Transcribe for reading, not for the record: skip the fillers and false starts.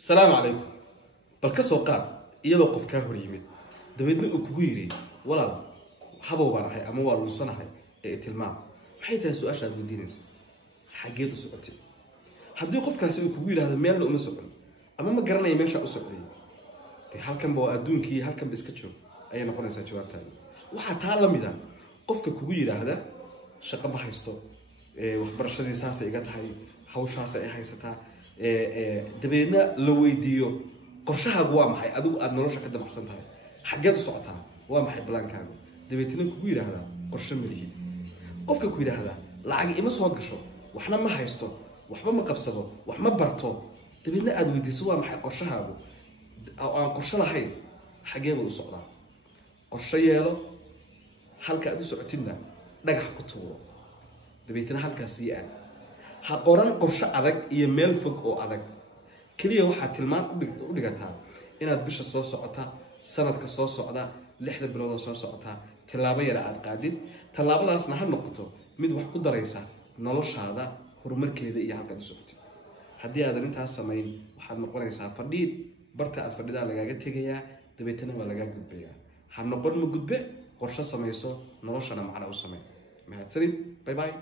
السلام عليكم. بل كسو قاد iyadoo qof ka hor yimid dabeedna uu kugu yiri walaal xabow barahay ama waa lunsanahay ee tilmaam maxay tahay su'aashaad weydiinayso xageed u socotay haddii qofkaasi uu kugu yiraahdo meel la uma socon ama ma garanayo meesha u socday halkan baa adduunkii halkan ba iska joog ayay noqonaysaa jawaabtaada waxa taa la mid ah qofka kugu yiraahda shaqo ma haysto waxbarashadii saas iga tahay hawshaas ay haysataa dabeedna la weydiiyo qorshahaagu waa maxay adigu aad nolosha ka damacsan tahay xageed u socotaa waa maxay balaankaagu dabeetna kugu yiraahdaa qorshe ma lihi qofka ku yiraahdaa lacag ima soo gasho waxna ma haysto waxba ma qabsado wax ma barto dabeedna aad weydiiso waa maxay qorshahaagu aan qorshe lahayn xageed u socdaa qorshe yeelo halka aad u socotidna dhagax ku tuuro dabeetna halkaas ii ha qoran qorshe adag iyo meel fog oo adag kaliya waxa tilmaan u dhigataa inaad bisha soo socota sanadka soo socda 6 bilood soo socota tilaabo yar aad qaadid tilaabadaasna ha noqoto mid wax ku daraysa noloshaada horumarkeeda iyo halka aad socotid haddii aad intaas sameyn waxaad noqonaysaa fadhiid barta aad fadhida lagaaga tegayaa dabeetana waa laga gudbayaa ha noqon ma gudbe qorshe samayso noloshana macna u samee mahadsanid bye bye